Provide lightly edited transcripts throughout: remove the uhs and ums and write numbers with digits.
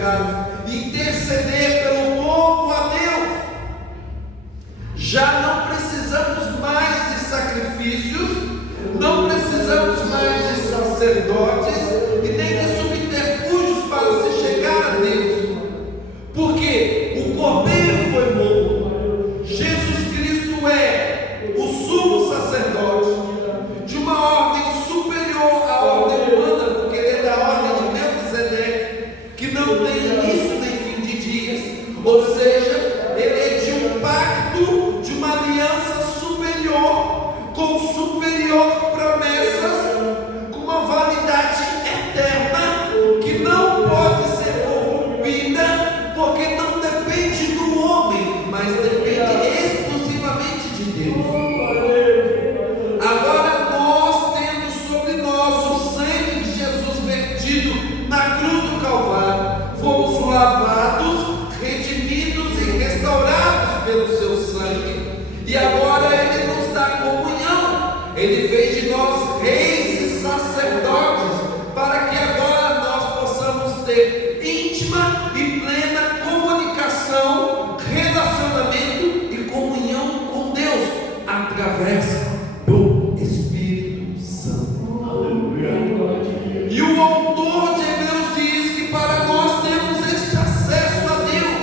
pecados, interceder pelo povo a Deus. Já não precisamos mais de sacrifícios, não precisamos mais de sacerdotes e nem de subterfúgios para se chegar a Deus, porque o Cordeiro foi morto. Jesus Cristo é o sumo sacerdote de uma ordem superior à ordem humana, porque ele é da ordem de Melquisedeque, que não tem início nem fim de dias, ou seja, ele é de um pacto, de uma aliança superior, com superior promessas, com uma validade eterna, que não pode ser corrompida, porque não depende do homem, mas depende exclusivamente de Deus. Agora nós temos sobre nós o sangue de Jesus vertido na cruz do Calvário, fomos lavados, redimidos e restaurados pelo seu sangue, e agora ele nos dá comunhão, ele fez de nós reis e sacerdotes, para que agora nós possamos ter íntima e plena comunicação, relacionamento e comunhão com Deus, através do Espírito Santo. Aleluia. E o autor de Hebreus diz que para nós temos este acesso a Deus.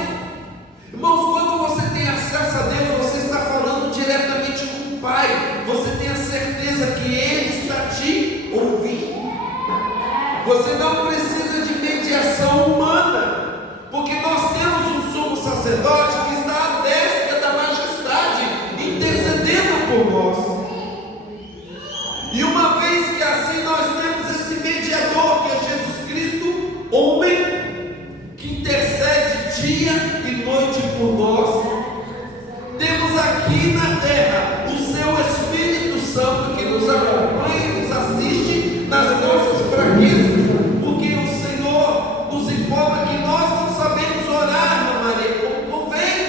Irmãos, quando você tem acesso a Deus, você está falando diretamente com o Pai. Você tem a certeza que Ele está te ouvindo. Você não precisa de mediação humana, porque nós temos um sumo sacerdote que está à destra da majestade, intercedendo por nós. E uma vez que assim nós temos esse mediador, que é Jesus Cristo, homem, que intercede dia e noite por nós, temos aqui na terra o seu Espírito Santo, que nos acompanha e nos assiste nas nossas fraquezas, porque o Senhor nos informa que nós não sabemos orar, irmã Maria, como convém,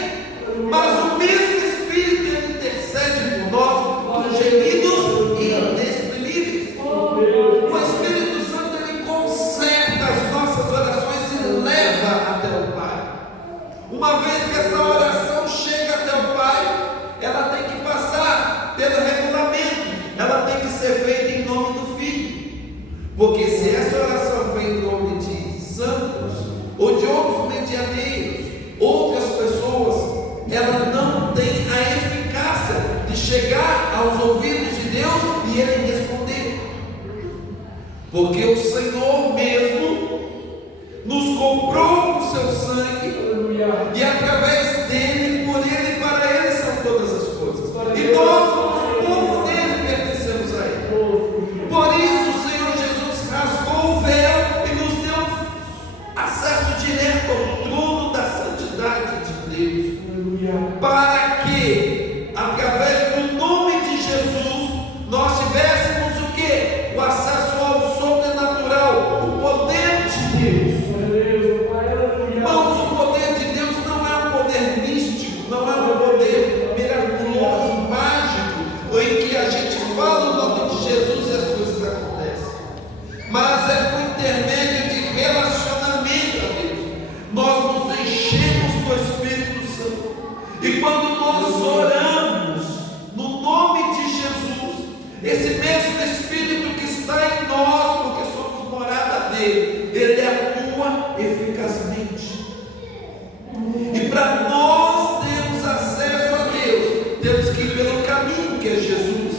mas o mesmo Espírito ele intercede por nós com gemidos inexprimíveis. O Espírito Santo ele conserta as nossas orações e leva até o Pai. Uma vez que essa oração chega até o Pai, ela tem que passar pelo regulamento, ela tem que ser feita em nome do Filho, porque se essa oração vem em nome de santos ou de outros medianeiros, outras pessoas, ela não tem a eficácia de chegar aos ouvidos de Deus e Ele responder, porque o Senhor mesmo nos comprou com seu sangue, e através dele, por ele e para ele são todas as coisas, e nós somos povo dele, pertencemos a ele. Por isso o Senhor Jesus rasgou o véu e nos deu acesso direto ao trono da santidade de Deus, para que através do nome de Jesus nós tivéssemos o que? O acesso ao sobrenatural, o poder de Deus. Irmãos, o poder de Deus não é um poder místico, não é um poder miraculoso, mágico, em que a gente fala o nome de Jesus e as coisas acontecem, mas é por intermédio de relacionamento a Deus. Nós nos enchemos do Espírito Santo, e quando nós oramos no nome de Jesus, esse mesmo Espírito que está em nós, porque somos morada dele, ele atua eficazmente. E para nós termos acesso a Deus, temos que ir pelo caminho que é Jesus,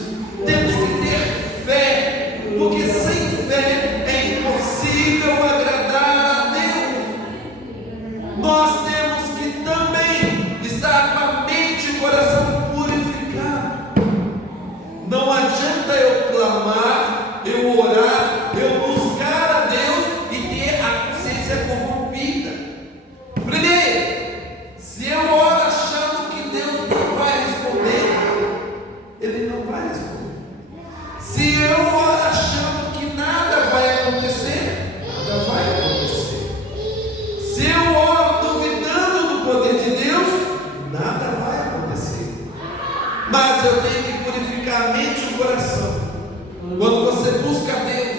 temos que ter fé, porque sem fé é impossível agradar a Deus. Nós temos que também estar com a mente e o coração purificado. Não adianta eu clamar, eu orar, eu buscar a Deus e ter a consciência corrompida. Primeiro, se eu oro achando que Deus não vai responder, Ele não vai responder. Se eu oro achando que nada vai acontecer, nada vai acontecer. Se eu oro duvidando do poder de Deus, nada vai acontecer. Mas eu tenho que purificar a mente e o coração. Quando você busca Deus,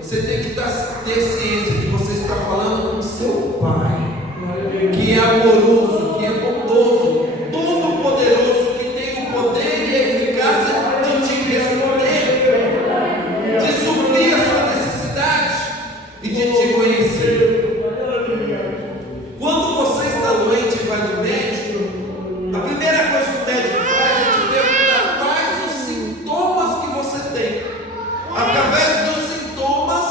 você tem que ter ciência que você está falando com seu Pai. que é amoroso, que é bondoso, todo-poderoso, que tem o poder e a eficácia de te responder, de suprir a sua necessidade e de te conhecer. Quando você está doente e vai no médico, a primeira coisa que o médico faz é te perguntar quais os sintomas que você tem. Através dos sintomas,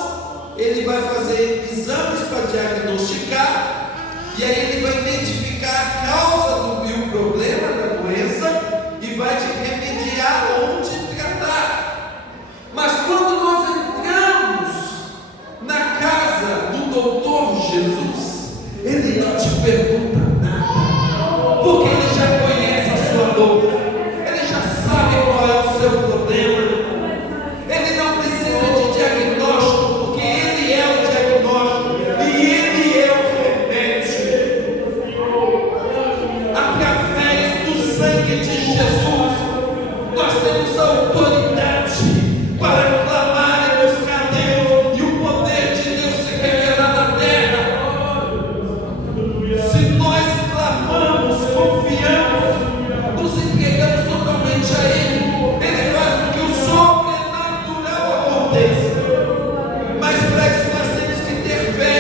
ele vai fazer exames para diagnosticar, e aí ele vai identificar a causa e o problema da doença e vai te remediar ou te tratar. Mas quando nós entramos na casa do doutor Jesus, ele não te pergunta nada, porque ele já conhece a sua dor, ele já sabe qual é o seu problema. Ele não precisa de diagnóstico, porque ele é o diagnóstico e ele é o remédio. Através do sangue de Jesus, nós temos autoridade para clamar e buscar Deus, e o poder de Deus se revelar na terra. Se nós clamamos, confiamos, nos entregamos totalmente a Ele, Ele faz com que o sobrenatural aconteça. Mas para isso nós temos que ter fé.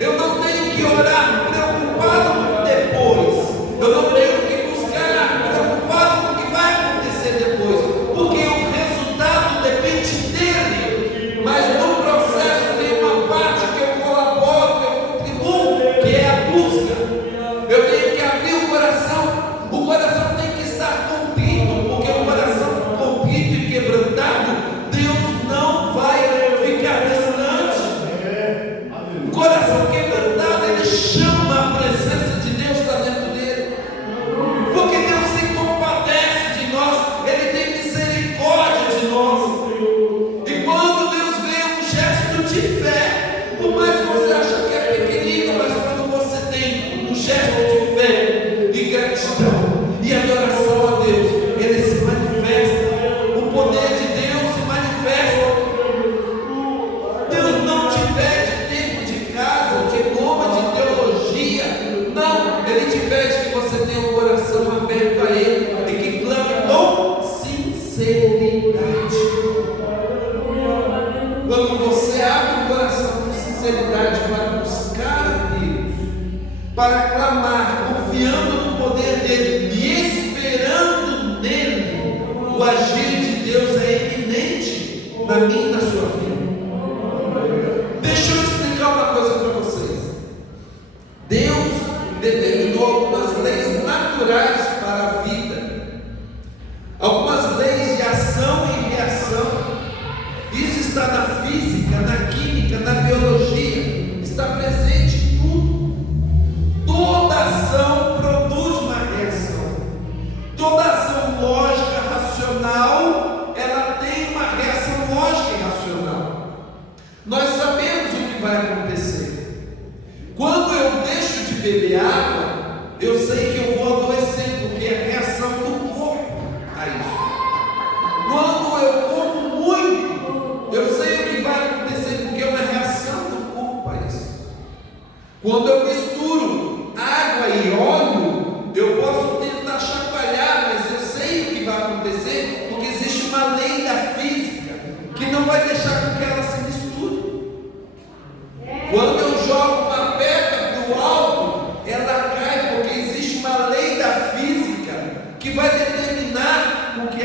Eu não tenho que orar preocupado com depois. Eu não tenho que buscar preocupado com o que vai acontecer depois, porque o resultado depende dele. Mas no processo tem uma parte que eu colaboro, que eu contribuo, que é a busca. Eu tenho que abrir o coração tem que estar contrito, porque o coração contrito e quebrantado, Deus não vai ficar distante. O coração quebrantado, ele chama a presença de Deus para dentro dele, porque Deus se compadece de nós, Ele tem misericórdia de nós. E quando Deus vê um gesto de fé, por mais que você ache que é pequenino, mas quando você tem um gesto de fé e gratidão e adoração a Deus, Ele se manifesta, o poder de Deus se manifesta. Deus não te pede tempo de casa, diploma de teologia, não, Ele te pede que você tenha um coração aberto a Ele e que clame com sinceridade. Quando você abre o coração com sinceridade para buscar a Deus, para clamar, confiando no poder dEle e esperando nele, o agir de Deus é eminente na minha e na sua vida. Deixa eu explicar uma coisa para vocês. Deus determinou algumas leis naturais para a vida, algumas leis de ação e reação. Isso está na física, na química, na biologia, está presente em tudo. Toda ação produz uma reação. Toda ação lógica, racional, ela tem uma reação lógica e racional. Nós sabemos o que vai acontecer. Quando eu deixo de beber água, eu sei que eu vou adoecer, porque é a reação do corpo a isso. Quando eu como muito, eu sei o que vai acontecer, porque é uma reação do corpo a isso. Quando eu misturo água e óleo, eu posso tentar chacoalhar, mas eu sei o que vai acontecer, porque existe uma lei da física que não vai deixar com que ela se misture. Quando eu jogo uma pedra para o alto, ela cai, porque existe uma lei da física que vai determinar com que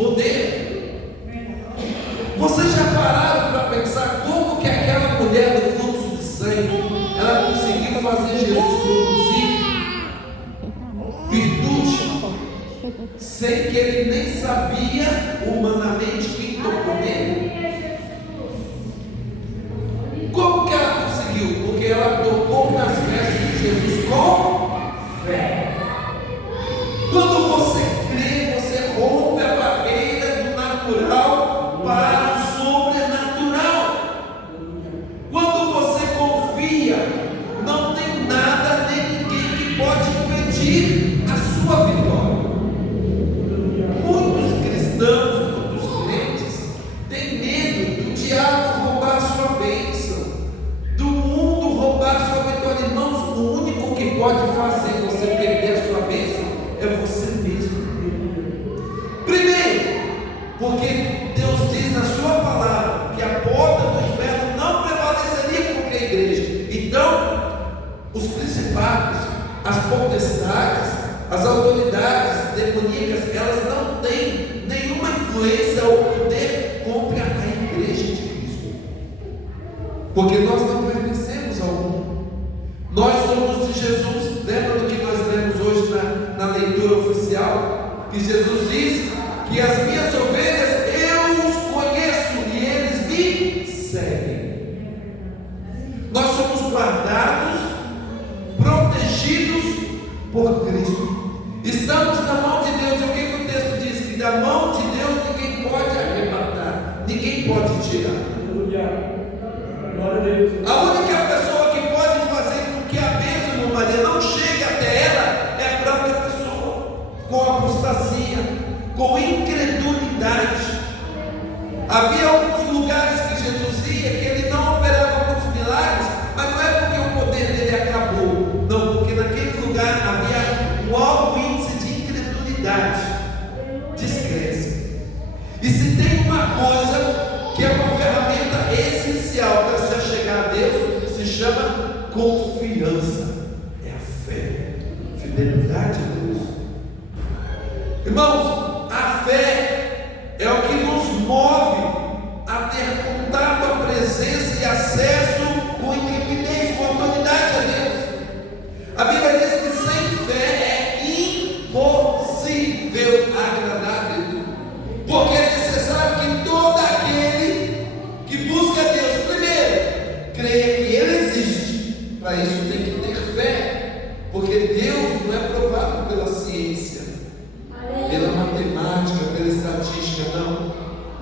poder. Vocês já pararam para pensar como que aquela mulher do fluxo de sangue, ela conseguiu fazer Jesus produzir virtude, sem que ele nem sabia humanamente quem tocou nele? Como que ela conseguiu? Porque ela tocou nas vestes de Jesus com fé. Quando você crê, você rompe a barreira do natural para o sobrenatural. Quando você confia, não tem nada nem ninguém que pode impedir a sua vitória. Muitos cristãos, muitos crentes, têm medo do diabo roubar a sua bênção, do mundo roubar a sua vitória. Irmãos, o único que pode fazer você perder a sua bênção é você mesmo. Primeiro, porque Deus diz na sua palavra que a porta do inferno não prevaleceria contra a igreja. Então, os principados, as potestades, as autoridades demoníacas, elas não têm nenhuma influência ou poder contra a igreja de Cristo, porque nós não pertencemos ao mundo, nós somos de Jesus. Lembra do que nós lemos hoje na leitura oficial? Que Jesus diz que as minhas ovelhas eu os conheço e eles me seguem. Nós somos guardados, protegidos por Cristo. Estamos na mão de Deus. E o que o texto diz? Que da mão de Deus ninguém pode arrebatar, ninguém pode tirar. A única pessoa que pode fazer com que a bênção de Maria não chegue até ela é a própria pessoa, com apostasia, com incredulidade. Havia alguns lugares que Jesus ia que ele não operava muitos milagres, mas não é porque o poder dele acabou, não, porque naquele lugar havia um alto índice de incredulidade, descrença. E se tem uma coisa que é uma ferramenta essencial para se chegar a Deus, se chama confiança, é a fé, fidelidade a Deus. Irmãos, a fé é o que nos move a ter contato, a presença e acesso com intrepidez, com autoridade a Deus. A Bíblia diz que sem fé é impossível agradar a Deus, porque é necessário que todo aquele que busca Deus, primeiro, creia que Ele existe. Para isso tem que ter fé, porque Deus não é provado pela ciência, pela matemática, pela estatística, não.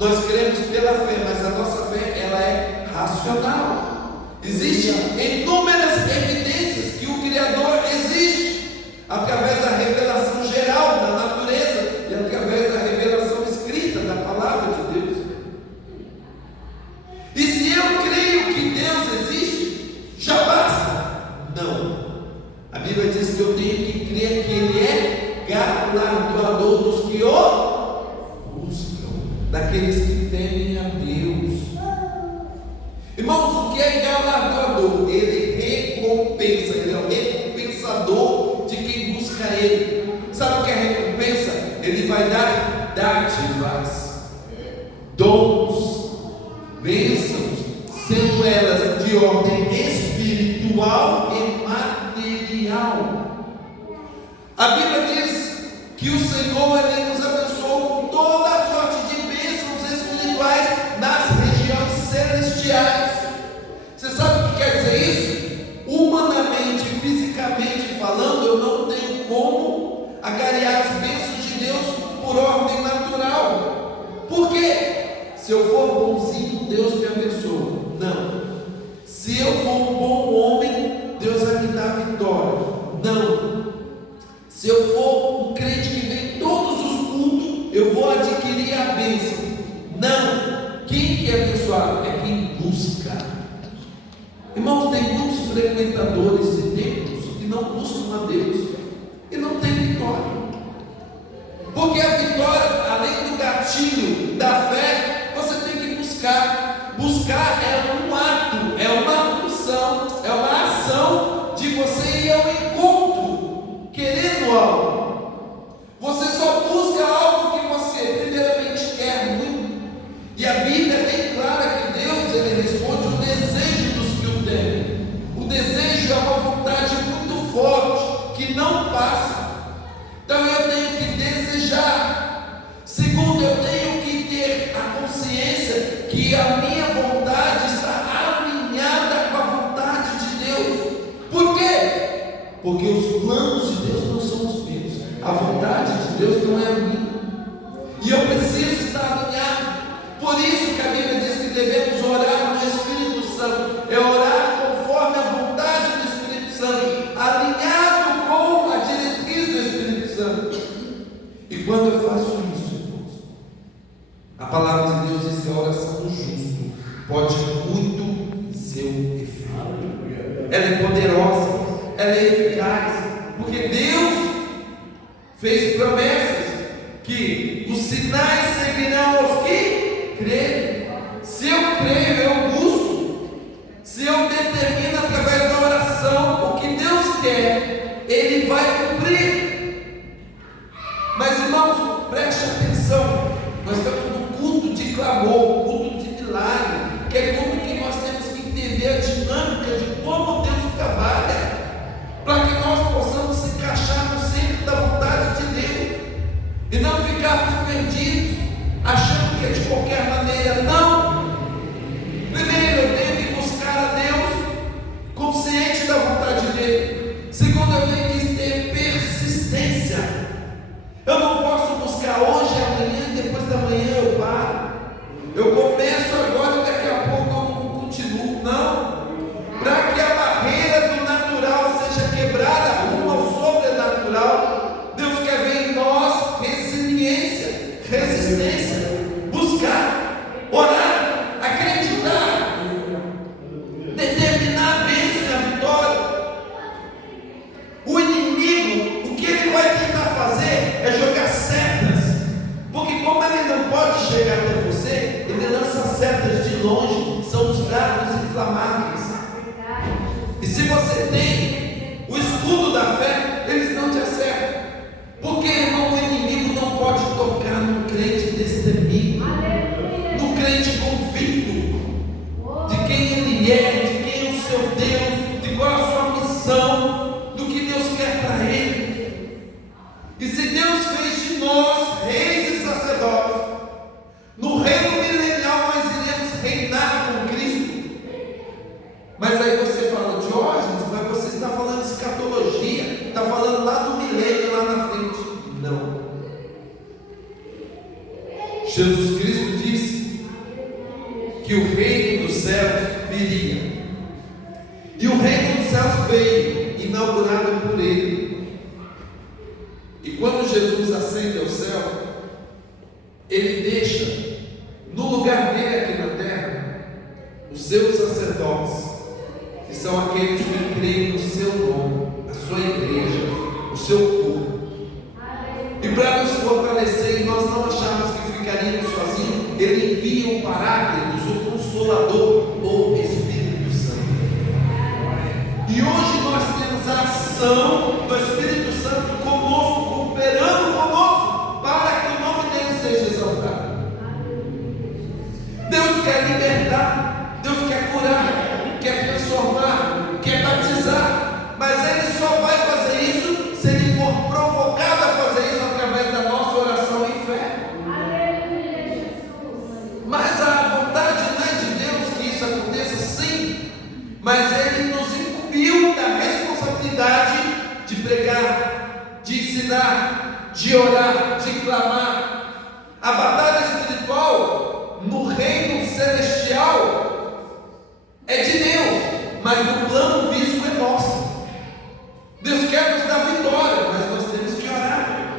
Nós cremos pela fé, mas a nossa fé ela é racional. Existem inúmeras evidências que o Criador existe, através da revelação geral da natureza e através da revelação escrita da palavra de Deus. E se eu creio que Deus existe, já basta? Não. A Bíblia diz que eu tenho que crer que Ele é galardoador dos que o buscam, daqueles que temem a Deus. Irmãos, o que é galardoador? Ele recompensa, Ele é o recompensador de quem busca Ele. Sabe o que é recompensa? Ele vai dar dádivas, dons, bênçãos, sendo elas de ordem espiritual e material. A Bíblia diz que o Senhor Ele nos abençoou com toda a sorte de bênçãos espirituais nas regiões celestiais. Você sabe o que quer dizer isso? Humanamente, fisicamente falando, eu não tenho como agariar as bênçãos de Deus por ordem natural. Por quê? Se eu for bonzinho, Deus me abençoa. Não. Se eu for um bom homem, Deus vai me dar vitória. Não. Se eu for um crente que vem todos os cultos, eu vou adquirir a bênção. Não. Quem quer abençoar é quem busca. Irmãos, tem muitos frequentadores de templos que não buscam a Deus e não tem vitória. Porque a vitória, além do gatilho da fé, você tem que buscar. Buscar é um ato, é uma função, é uma ação de você ir ao encontro, querendo algo. Você só busca algo que você, primeiramente, porque os planos de Deus não são os meus, a vontade de Deus não é a minha, e eu preciso estar alinhado. Por isso que a Bíblia diz que devemos orar no Espírito Santo, é orar conforme a vontade do Espírito Santo, alinhado com a diretriz do Espírito Santo. E quando eu faço isso, irmãos, a palavra de Deus diz que a oração do justo pode muito em seu efeito. Ela é poderosa, ela é eficaz, porque Deus fez promessas que os sinais seguirão aos que crerem. Se eu creio, eu busco. Se eu determino através da oração o que Deus quer, Ele vai cumprir. Mas irmãos, preste atenção, nós estamos no culto de clamor, culto de milagre, que é como que nós temos que entender a dinâmica de como Deus trabalha, para que nós possamos se encaixar no centro da vontade de Deus, e não ficarmos perdidos, achando que é de qualquer maneira. Não! Primeiro, eu tenho que buscar a Deus, consciente da vontade dEle. Segundo, eu tenho que ter persistência. Eu não posso buscar hoje, amanhã, e depois da manhã eu paro. Eu começo agora e daqui a pouco eu não continuo. Não! Para que a barreira do natural seja quebrada rumo ao sobrenatural, Deus quer ver em nós resiliência, resistência, buscar, orar, acreditar, determinar a bênção e a vitória. O inimigo, o que ele vai tentar fazer é jogar setas, porque como ele não pode chegar até você, ele lança setas de longe, são os dardos inflamáveis. E se você tem o escudo da fé, eles não te acertam. Porque, irmão, o inimigo não pode tocar num crente destemido, num crente convicto de quem ele é, de quem é o seu Deus, de qual é a sua missão, do que Deus quer para ele. E se Deus fez de nós reis e sacerdotes, no reino milenial nós iremos reinar com Cristo. Mas aí você fala, Diógenes, mas você está falando de escatologia, está falando lá do milênio, lá na frente. Não. Jesus Cristo disse que o reino dos céus viria. E o reino dos céus veio, inaugurado por Ele. E quando Jesus ascende ao céu, Ele deixa no lugar dele aqui na terra os seus sacerdotes, que são aqueles que creem no seu nome, a sua igreja, o seu povo. E para nos fortalecer, e nós não acharmos que ficaríamos sozinhos, Ele envia o Paráclitos, o Consolador, o Espírito Santo. E hoje nós temos a ação do Espírito Santo conosco, cooperando conosco, para que o nome dele seja exaltado. Deus quer libertar, Deus quer curar, quer transformar, quer batizar, mas Ele só vai fazer isso se Ele for provocado a fazer isso através da nossa oração e fé. Mas a vontade não é de Deus que isso aconteça, sim, mas Ele nos incumbiu da responsabilidade de pregar, de ensinar, de orar, de clamar. A batalha espiritual no reino celestial é de Deus, mas no plano físico é nosso. Deus quer nos dar vitória, mas nós temos que orar.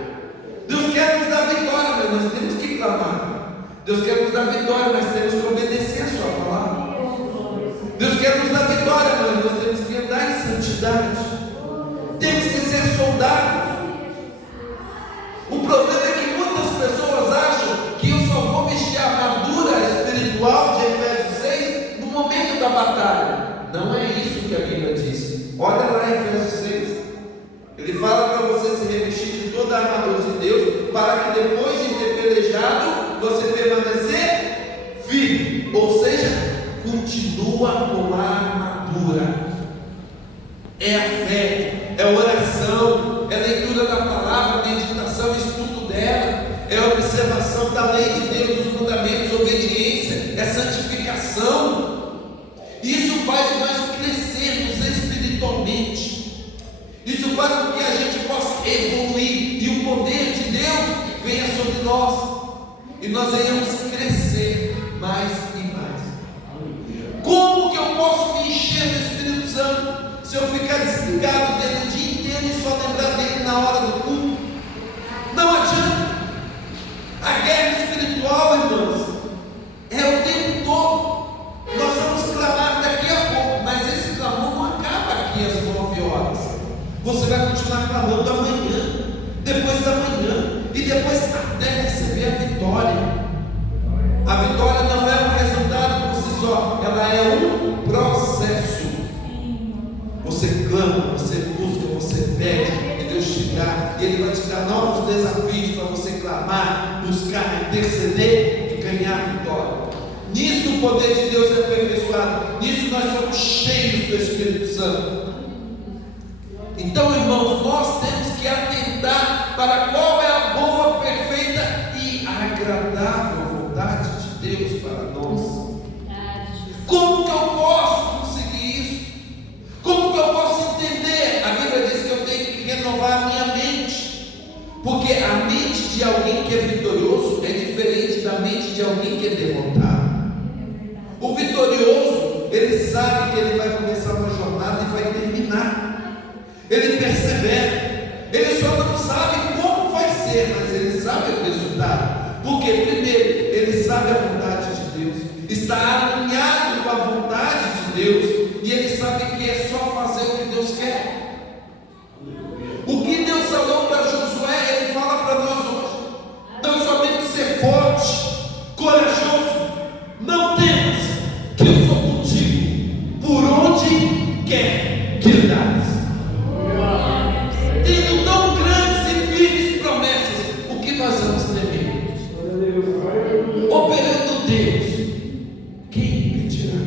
Deus quer nos dar vitória, mas nós temos que clamar. Deus quer nos dar vitória, mas temos que obedecer a sua palavra. Deus quer nos dar vitória, mas nós temos que andar em santidade. Temos que ser soldados. O problema é que muitas pessoas acham que eu só vou vestir a armadura espiritual de Efésios 6 no momento da batalha. Não é isso que a Bíblia diz. Olha lá em Efésios 6. Ele fala para você se revestir de toda a armadura de Deus, para que depois de ter pelejado, você permanecer firme. Ou seja, faz com que a gente possa evoluir e o poder de Deus venha sobre nós e nós venhamos crescer mais e mais. Como que eu posso me encher do Espírito Santo se eu ficar desligado dele o dia inteiro e só lembrar dele na hora do culto? Não adianta. A guerra espiritual, irmãos, é o tempo todo. Nós vamos clamar daqui a pouco, mas esse clamor não acaba aqui às 9 horas. Você vai continuar clamando amanhã, depois da manhã, e depois até receber a vitória. A vitória não é um resultado por si só, ela é um processo. Você clama, você busca, você pede, e Deus te dá, e Ele vai te dar novos desafios para você clamar, buscar, interceder e ganhar a vitória. Nisso o poder de Deus é aperfeiçoado, nisso nós somos cheios do Espírito Santo. Então, irmãos, nós temos que atentar para qual é a boa, perfeita e agradável vontade de Deus para nós. Como que eu posso conseguir isso? Como que eu posso entender? A Bíblia diz que eu tenho que renovar a minha mente, porque a mente de alguém que é vitorioso é diferente da mente de alguém que é derrotado. O vitorioso, ele sabe que ele vai começar uma jornada e vai terminar. Ele persevera. Ele só não sabe como vai ser, mas ele sabe o resultado. Porque primeiro, ele sabe a vontade de Deus, está alinhado com a vontade de Deus, e ele sabe que é só fazer o que Deus quer. O que Deus falou para Josué, ele fala para nós hoje. Então somente ser forte, corajoso, não temas, que eu sou contigo, por onde quer que andares. Tendo tão grandes e firmes promessas, o que nós vamos temer? Operando Deus, quem impedirá?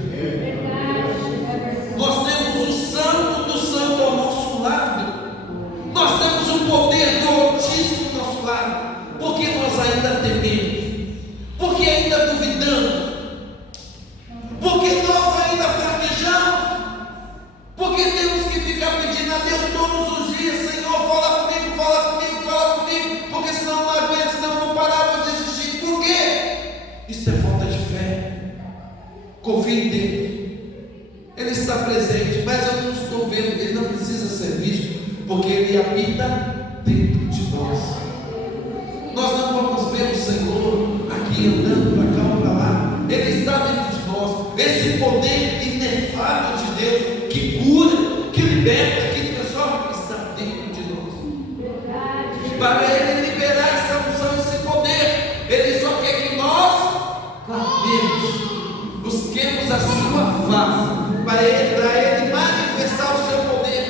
Nós temos o Santo do Santo ao nosso lado, nós temos o poder do Altíssimo ao nosso lado. Por que nós ainda tememos? Por que ainda duvidamos? Porque nós ainda fraquejamos? Porque temos que ficar pedindo a Deus todos os dias: Senhor, fala comigo, fala comigo, fala comigo, porque senão não aguento, senão vou parar, vou desistir. Por quê? Isso é falta de fé. Confie em Deus. Ele está presente, mas eu não estou vendo, Ele não precisa ser visto, porque Ele habita dentro de nós. Nós não vamos ver o Senhor aqui andando para cá ou para lá. Ele está dentro de nós. Esse poder inefável de Deus, que cura, que liberta, que transforma, está dentro de nós. Para Ele liberar essa unção, esse poder, Ele só quer que nós clamemos, busquemos a sua face, para Ele manifestar o seu poder.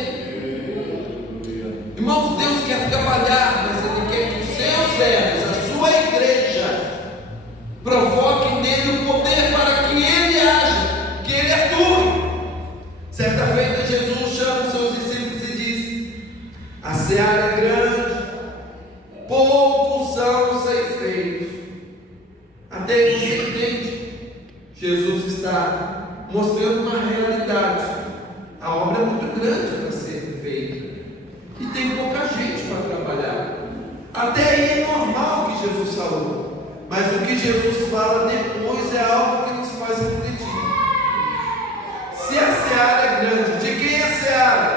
Irmãos, Deus quer trabalhar, mas Ele quer que os seus servos, a sua igreja, provoquem nele o poder para que Ele haja, que Ele atue. Certa feita Jesus chama os seus discípulos e diz: a seara é grande, poucos são os ceifeiros. Até que você entende, Jesus está mostrando uma realidade. A obra é muito grande para ser feita e tem pouca gente para trabalhar. Até aí é normal o que Jesus falou, mas o que Jesus fala depois é algo que nos faz refletir. Se a seara é grande, de quem é a seara?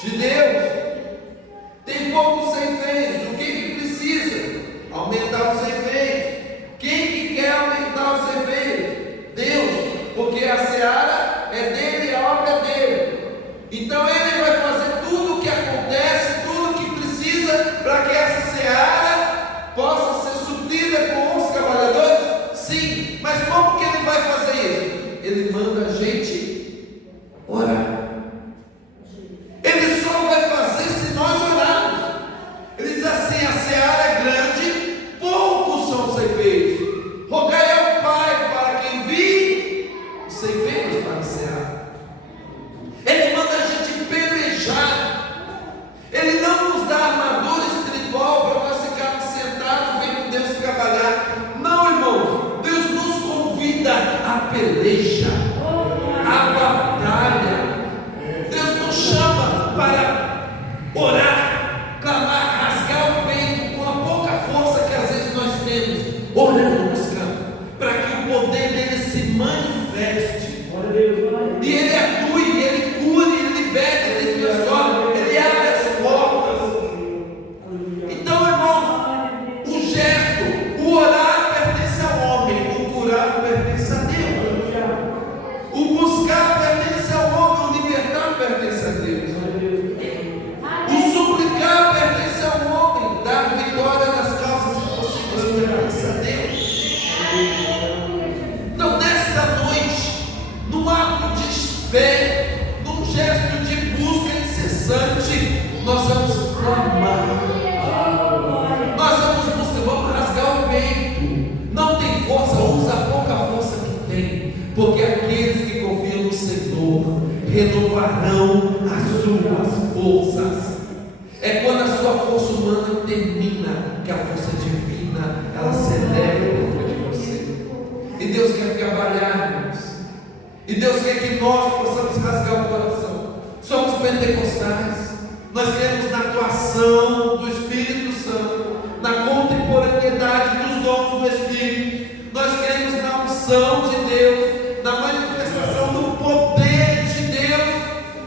De Deus. Tem poucos ceifeiros. O que precisa? Aumentar os ceifeiros. Quem que quer aumentar os ceifeiros? Deus, porque a seara é dele, a obra é dele. Então Ele vai fazer tudo o que acontece, tudo o que precisa para que essa seara possa ser suprida com os trabalhadores? Sim, mas como que Ele vai fazer isso? Ele manda a gente orar. Ele só vai fazer se nós orarmos. acabarão as suas forças. É quando a sua força humana termina, que a força divina, ela se eleva dentro de você. E Deus quer trabalhar, irmãos. E Deus quer que nós possamos rasgar o coração. Somos pentecostais. Nós queremos na atuação do Espírito Santo, na contemporaneidade dos dons do Espírito. Nós queremos na unção de Deus, na manifestação do poder de Deus,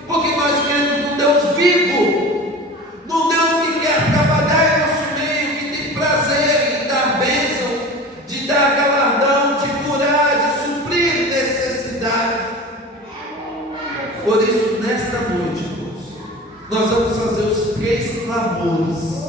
porque nós queremos um Deus vivo, num Deus que quer trabalhar em nosso meio, que tem prazer em dar bênção, de dar galardão, de curar, de suprir necessidade. Por isso, nesta noite, irmãos, nós vamos fazer os 3 clamores.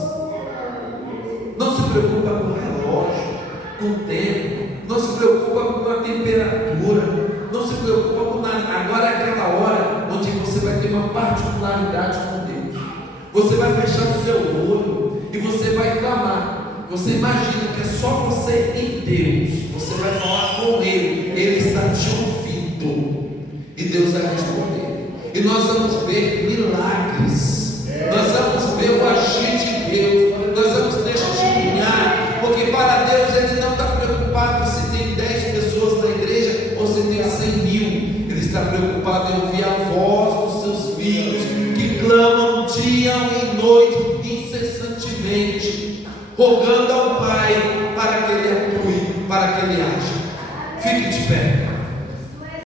Não se preocupa com o relógio, com o tempo, não se preocupa com a temperatura, não se preocupa com nada. Agora é aquela hora onde você vai ter uma particularidade com Deus. Você vai fechar o seu olho e você vai clamar. Você imagina que é só você e Deus. Você vai falar com Ele, Ele está te ouvindo e Deus vai responder. E nós vamos ver milagres, nós vamos ver o agir de Deus, nós